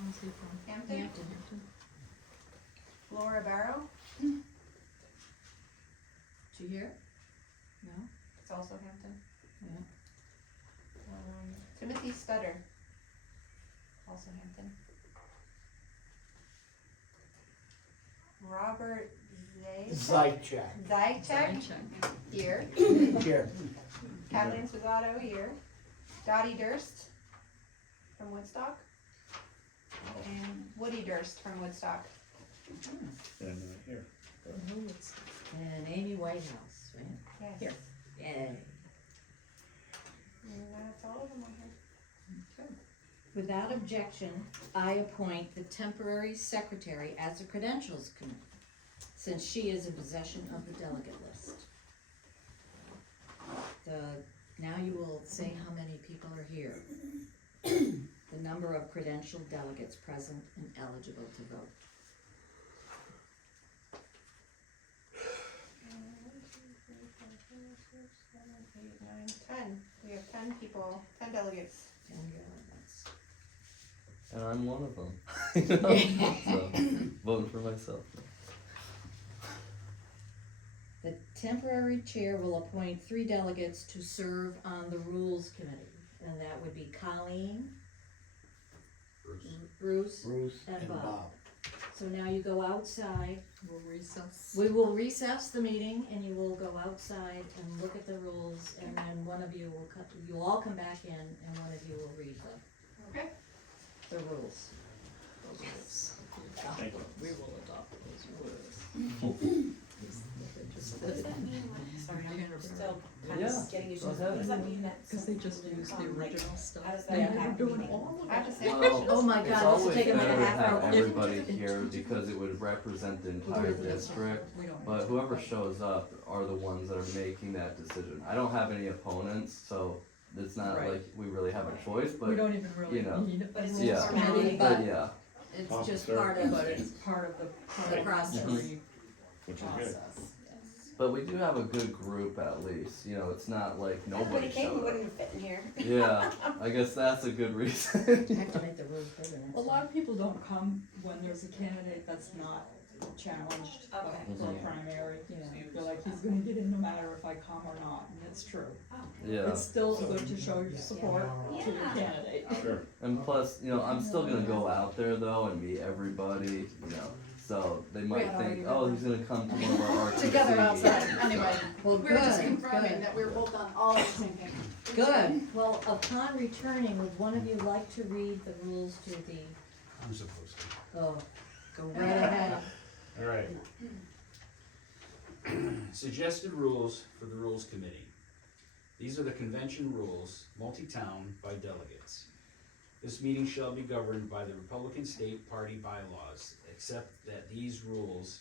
town is he from? Hampton? Laura Barrow, Did you hear it? No? it's also Hampton. Yeah. Timothy Stutter, also Hampton. Robert Zychak. Zychek, here. Here. Kathleen Suzato, here. Dottie Durst from Woodstock. And Woody Durst from Woodstock. And here. And Amy Whitehouse, right? Yes. Here. Yay. And that's all of them on here. Without objection, I appoint the temporary secretary as the credentials committee, since she is in possession of the delegate list. Now you will say how many people are here. The number of credentialed delegates present and eligible to vote. 10. We have 10 people, 10 delegates. 10 delegates. And I'm one of them. So, voting for myself. The temporary chair will appoint 3 delegates to serve on the rules committee, and that would be Colleen, Bruce, and Bob. So now you go outside. We'll recess. We will recess the meeting, and you will go outside and look at the rules, and then one of you will you'll all come back in, and one of you will read Okay. the rules. Yes. Thank you. We will adopt those rules. What does that mean? Sorry, I'm still kind Yeah, of getting used to go this. ahead. What does that mean? Cause they just used the original stuff. How does that And impact they're the doing meeting? all of I have it. to say Well, questions. Oh my It's God, this will always take a minute better and a to half have hour. everybody here because it would represent the entire district. We don't. But whoever shows up are the ones that are making that decision. I don't have any opponents, so it's not Right. like we really have a choice, We but don't even really you know. need it. But it's rules just committee, formality. but yeah. It's just Officer. part of But it. it's part of the The process. parliamentary Which is good. process. But we do have a good group at least. You know, it's not like nobody Everybody came, we showed up. wouldn't have fit in here. Yeah, I guess that's a good reason. I have to make the rules bigger next A lot time. of people don't come when there's a candidate that's not challenged Okay. for a primary. You know, they're like, he's gonna get in no matter if I come or not, and it's true. Yeah. It's still good to show your support to your candidate. Sure. And plus, you know, I'm still gonna go out there though and meet everybody, you know. So they might Wait, think, are oh, you he's gonna come to one of our RTC Together outside, meetings. anyway. Well, We were just good, confirming good. that we were both on all of the same page. Good. Well, upon returning, would one of you like to read the rules to the, I'm supposed to. go right ahead. All right. Suggested rules for the Rules Committee. These are the convention rules, multi-town by delegates. This meeting shall be governed by the Republican State Party bylaws, except that these rules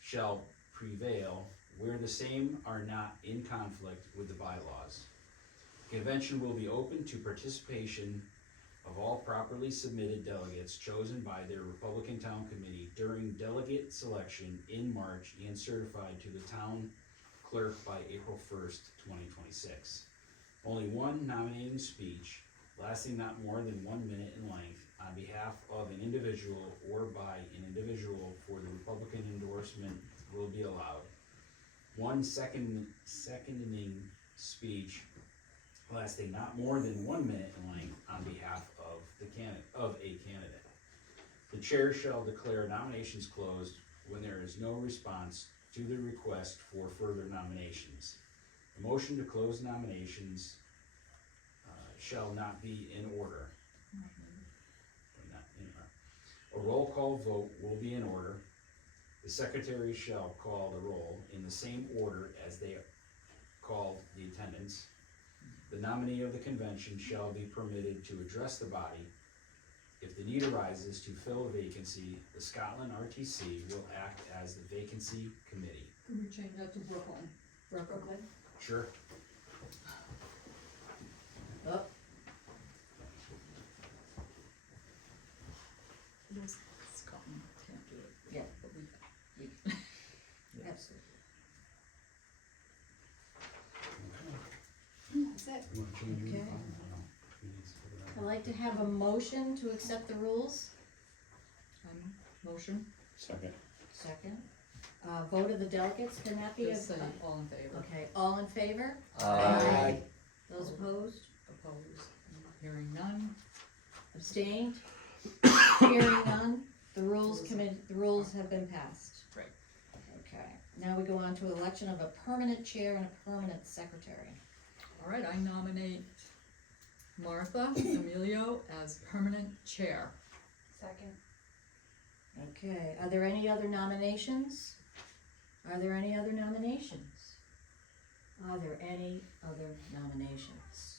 shall prevail where the same are not in conflict with the bylaws. Convention will be open to participation of all properly submitted delegates chosen by their Republican Town Committee during delegate selection in March and certified to the town clerk by April 1st, 2026. Only one nominating speech, lasting not more than 1 minute in length, on behalf of an individual or by an individual for the Republican endorsement will be allowed. One seconding speech lasting not more than 1 minute in length on behalf of a candidate. The chair shall declare nominations closed when there is no response to the request for further nominations. A motion to close nominations shall not be in order. A roll call vote will be in order. The secretary shall call the roll in the same order as they called the attendance. The nominee of the convention shall be permitted to address the body. If the need arises to fill a vacancy, the Scotland RTC will act as the vacancy committee. Can we change that to Brooklyn? Brooklyn? Sure. Oh, Scotland can't do it. yeah, But we absolutely. That's it. You want to change your Okay. phone? I don't know. We need to figure it out. I'd like to have a motion to accept the rules. Motion, Second. Second. Vote of the delegates, can that be a? just say all in favor. Okay, all in favor? Aye. Those opposed? Opposed, hearing none. Abstained? Hearing none? The rules have been passed. Right. Okay, now we go on to election of a permanent chair and a permanent secretary. All right, I nominate Martha Emilio as permanent chair. Second. Okay, are there any other nominations? Are there any other nominations? Are there any other nominations?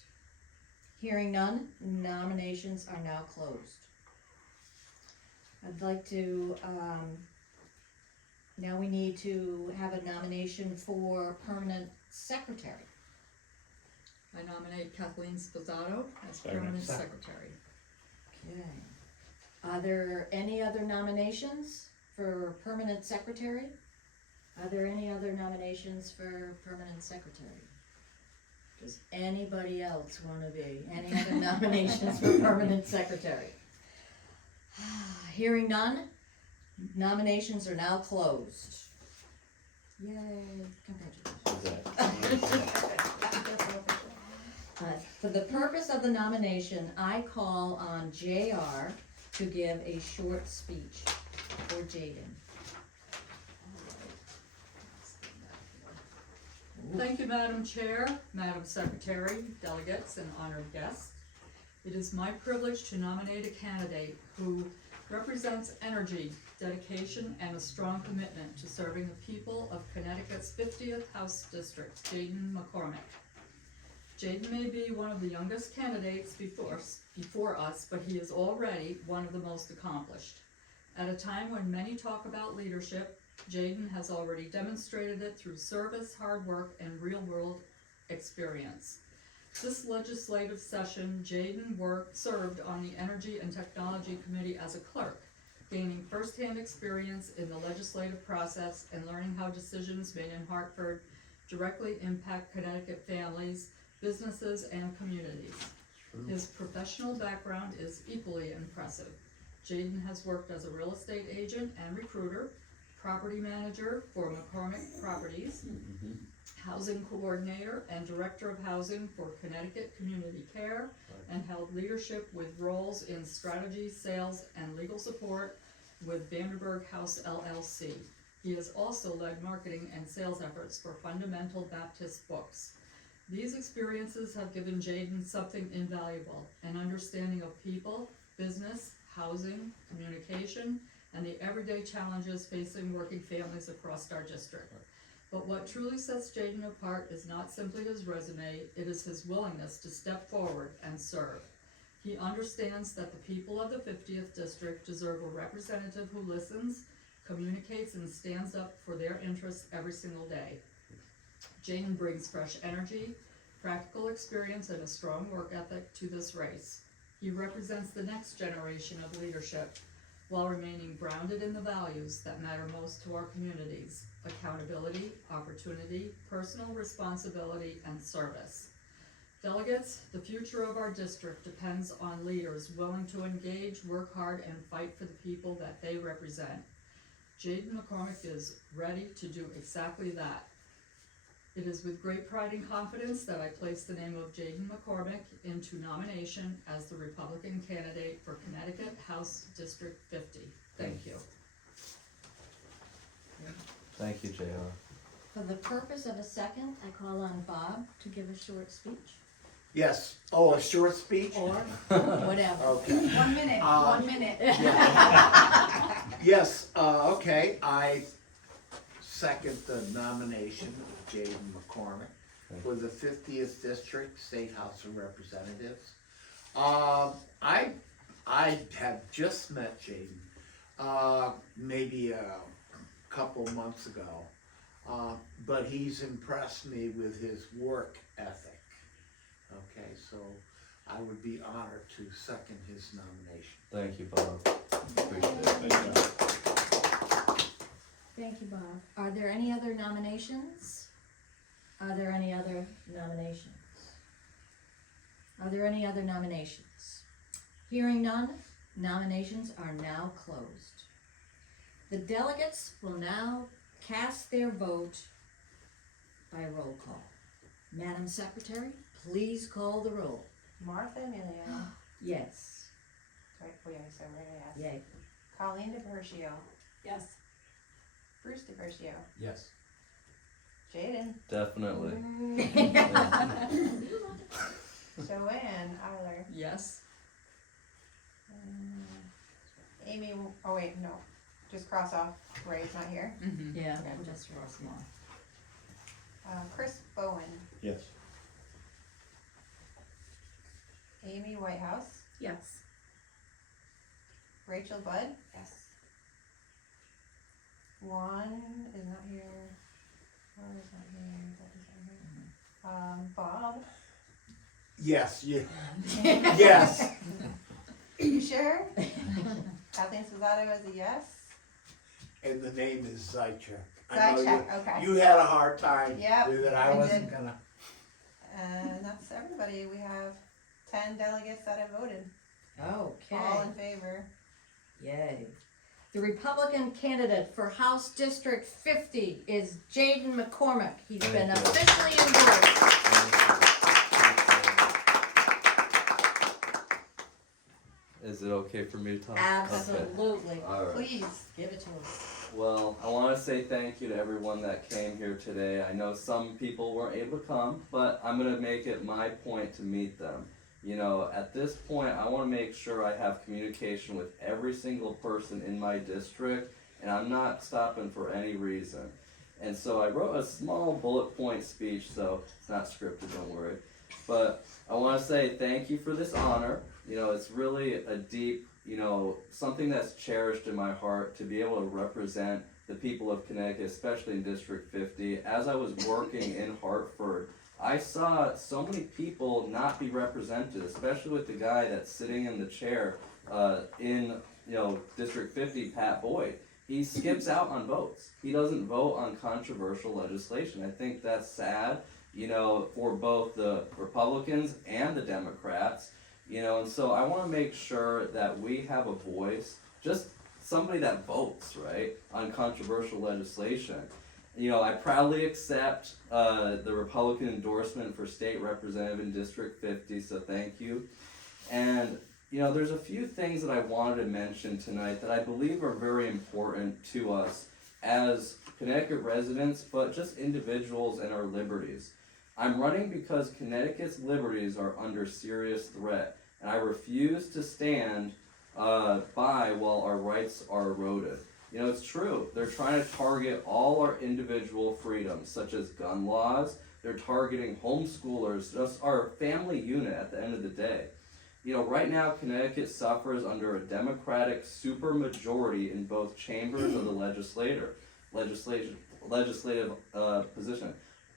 Hearing none, nominations are now closed. I'd like to, now we need to have a nomination for permanent secretary. I nominate Kathleen Sposato as Second. permanent secretary. Okay. Are there any other nominations for permanent secretary? Are there any other nominations for permanent secretary? Does anybody else wanna be? Any other nominations for permanent secretary? Hearing none, nominations are now closed. Yay, congratulations. For the purpose of the nomination, I call on JR to give a short speech for Jadon. Thank you, Madam Chair, Madam Secretary, delegates, and honored guests. It is my privilege to nominate a candidate who represents energy, dedication, and a strong commitment to serving the people of Connecticut's 50th House District, Jadon MacCormack. Jadon may be one of the youngest candidates before us, but he is already one of the most accomplished. At a time when many talk about leadership, Jadon has already demonstrated it through service, hard work, and real-world experience. This legislative session, Jadon served on the Energy and Technology Committee as a clerk, gaining first-hand experience in the legislative process and learning how decisions made in Hartford directly impact Connecticut families, businesses, and communities. His professional background is equally impressive. Jadon has worked as a real estate agent and recruiter, property manager for MacCormack Properties, housing coordinator and director of housing for Connecticut Community Care, and held leadership with roles in strategy, sales, and legal support with Vanderburg House LLC. He has also led marketing and sales efforts for Fundamental Baptist Books. These experiences have given Jadon something invaluable, an understanding of people, business, housing, communication, and the everyday challenges facing working families across our district. But what truly sets Jadon apart is not simply his resume, it is his willingness to step forward and serve. He understands that the people of the 50th District deserve a representative who listens, communicates, and stands up for their interests every single day. Jadon brings fresh energy, practical experience, and a strong work ethic to this race. He represents the next generation of leadership, while remaining grounded in the values that matter most to our communities: accountability, opportunity, personal responsibility, and service. Delegates, the future of our district depends on leaders willing to engage, work hard, and fight for the people that they represent. Jadon MacCormack is ready to do exactly that. It is with great pride and confidence that I place the name of Jadon MacCormack into nomination as the Republican candidate for Connecticut House District 50. Thank you. Thank you, JR. For the purpose of a second, I call on Bob to give a short speech, Yes. Oh, a short speech? or whatever. Okay. 1 minute, 1 minute. Yes, okay, I second the nomination of Jadon MacCormack for the 50th District State House of Representatives. I have just met Jadon, maybe a couple months ago, but he's impressed me with his work ethic. Okay, so I would be honored to second his nomination. Thank you, Bob. Appreciate it. Thank you, Bob. Are there any other nominations? Are there any other nominations? Are there any other nominations? Hearing none, nominations are now closed. The delegates will now cast their vote by roll call. Madam Secretary, please call the roll. Martha Emilio. Yes. Right, oh yeah, so we're gonna ask. Yay. Colleen DePercio. Yes. Bruce DePercio. Yes. Jadon. Definitely. Joanne Eiler. Yes. Amy, oh wait, no, just cross off, Ray's not here. Mm-hmm. Yeah, Okay. we'll just roll them off. Chris Bowen. Yes. Amy Whitehouse. Yes. Rachel Budd. Yes. Juan is not here. Laura is not here. That is not here. Bob. Yes, yes. You sure? Kathleen Sposato is a yes. And the name is Zychek. I know Zychek, okay. you had a hard time Yep, with it, I I wasn't did. gonna. And that's everybody. We have 10 delegates that have voted. All Okay, in favor. yay. The Republican candidate for House District 50 is Jadon MacCormack. He's been Thank you. officially endorsed. Is it okay for me to talk? Okay. Absolutely. Alright. Please. Give it to us. Well, I want to say thank you to everyone that came here today. I know some people weren't able to come, but I'm going to make it my point to meet them. You know, at this point, I want to make sure I have communication with every single person in my district, and I'm not stopping for any reason. And so I wrote a small bullet point speech, so it's not scripted, don't worry. But I want to say thank you for this honor. You know, it's really a deep, you know, something that's cherished in my heart to be able to represent the people of Connecticut, especially in District 50. As I was working in Hartford, I saw so many people not be represented, especially with the guy that's sitting in the chair in, you know, District 50, Pat Boyd. He skips out on votes. He doesn't vote on controversial legislation. I think that's sad, you know, for both the Republicans and the Democrats. You know, and so I want to make sure that we have a voice, just somebody that votes, right, on controversial legislation. You know, I proudly accept the Republican endorsement for state representative in District 50, so thank you. And, you know, there's a few things that I wanted to mention tonight that I believe are very important to us as Connecticut residents, but just individuals and our liberties. I'm running because Connecticut's liberties are under serious threat, and I refuse to stand by while our rights are eroded. You know, it's true. They're trying to target all our individual freedoms, such as gun laws. They're targeting homeschoolers, just our family unit at the end of the day. You know, right now, Connecticut suffers under a Democratic supermajority in both chambers of the legislative position.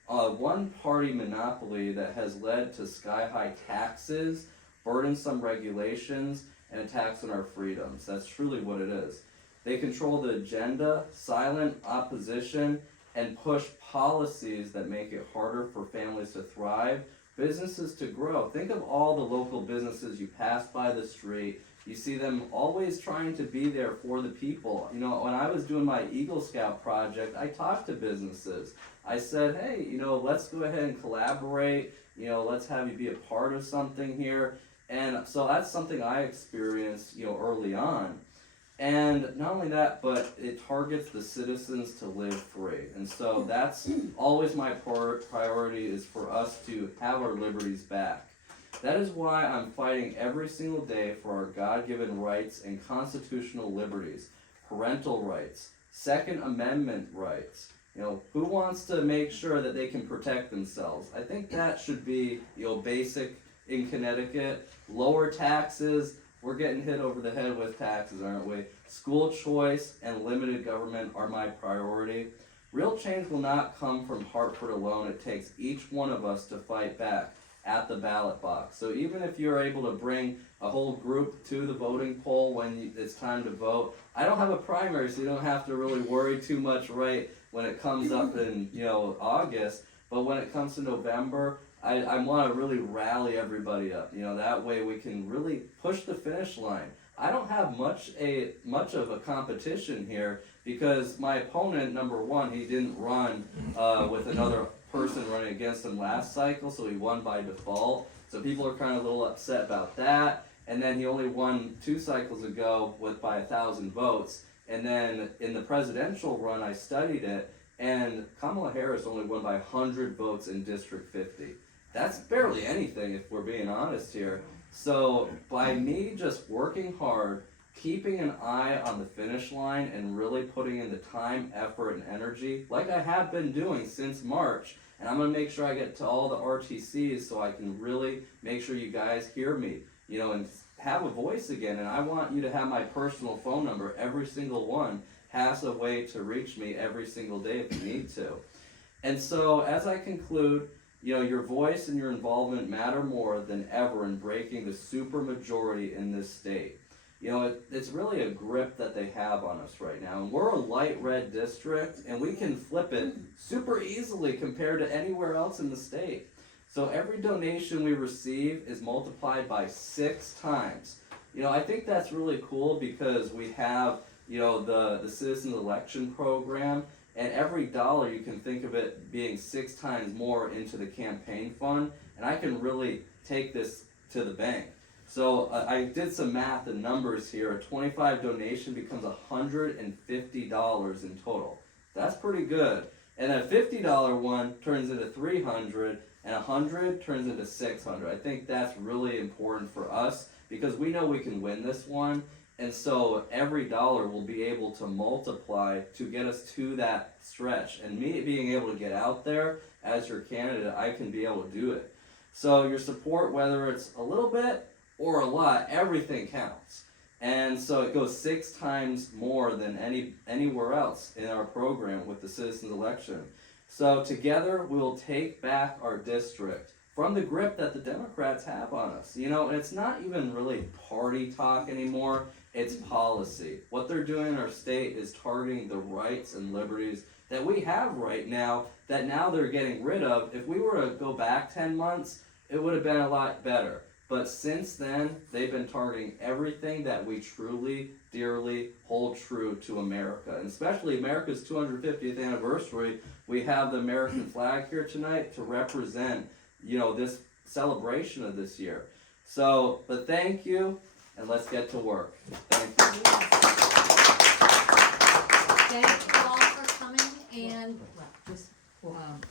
One-party monopoly that has led to sky-high taxes, burdensome regulations, and attacks on our freedoms. That's truly what it is. They control the agenda, silent opposition, and push policies that make it harder for families to thrive, businesses to grow. Think of all the local businesses you pass by the street. You see them always trying to be there for the people. You know, when I was doing my Eagle Scout project, I talked to businesses. I said, hey, you know, let's go ahead and collaborate. You know, let's have you be a part of something here. And so that's something I experienced, you know, early on. And not only that, but it targets the citizens to live free. And so that's always my priority, is for us to have our liberties back. That is why I'm fighting every single day for our God-given rights and constitutional liberties, parental rights, Second Amendment rights. You know, who wants to make sure that they can protect themselves? I think that should be, you know, basic in Connecticut. Lower taxes. We're getting hit over the head with taxes, aren't we? School choice and limited government are my priority. Real change will not come from Hartford alone. It takes each one of us to fight back at the ballot box. So even if you're able to bring a whole group to the voting poll when it's time to vote, I don't have a primary, so you don't have to really worry too much right when it comes up in, you know, August. But when it comes to November, I want to really rally everybody up. You know, that way we can really push the finish line. I don't have much of a competition here because my opponent, number one, he didn't run with another person running against him last cycle, so he won by default. So people are kind of a little upset about that. And then he only won 2 cycles ago by 1,000 votes. And then in the presidential run, I studied it, and Kamala Harris only won by 100 votes in District 50. That's barely anything if we're being honest here. So by me just working hard, keeping an eye on the finish line, and really putting in the time, effort, and energy, like I have been doing since March, and I'm going to make sure I get to all the RTCs so I can really make sure you guys hear me, you know, and have a voice again. And I want you to have my personal phone number. Every single one has a way to reach me every single day if you need to. And so as I conclude, you know, your voice and your involvement matter more than ever in breaking the supermajority in this state. You know, it's really a grip that they have on us right now. And we're a light red district, and we can flip it super easily compared to anywhere else in the state. So every donation we receive is multiplied by 6 times. You know, I think that's really cool because we have, you know, the citizens election program, and every dollar you can think of it being 6 times more into the campaign fund, and I can really take this to the bank. So I did some math and numbers here. A 25 donation becomes $150 in total. That's pretty good. And a $50 one turns into $300, and 100 turns into $600. I think that's really important for us because we know we can win this one. And so every dollar will be able to multiply to get us to that stretch. And me being able to get out there as your candidate, I can be able to do it. So your support, whether it's a little bit or a lot, everything counts. And so it goes 6 times more than anywhere else in our program with the citizens election. So together we'll take back our district from the grip that the Democrats have on us. You know, and it's not even really party talk anymore, it's policy. What they're doing in our state is targeting the rights and liberties that we have right now that now they're getting rid of. If we were to go back 10 months, it would have been a lot better. But since then, they've been targeting everything that we truly, dearly hold true to America. And especially America's 250th anniversary, we have the American flag here tonight to represent, you know, this celebration of this year. So, but thank you, and let's get to work. Thank you. Thank you all for coming, and Just,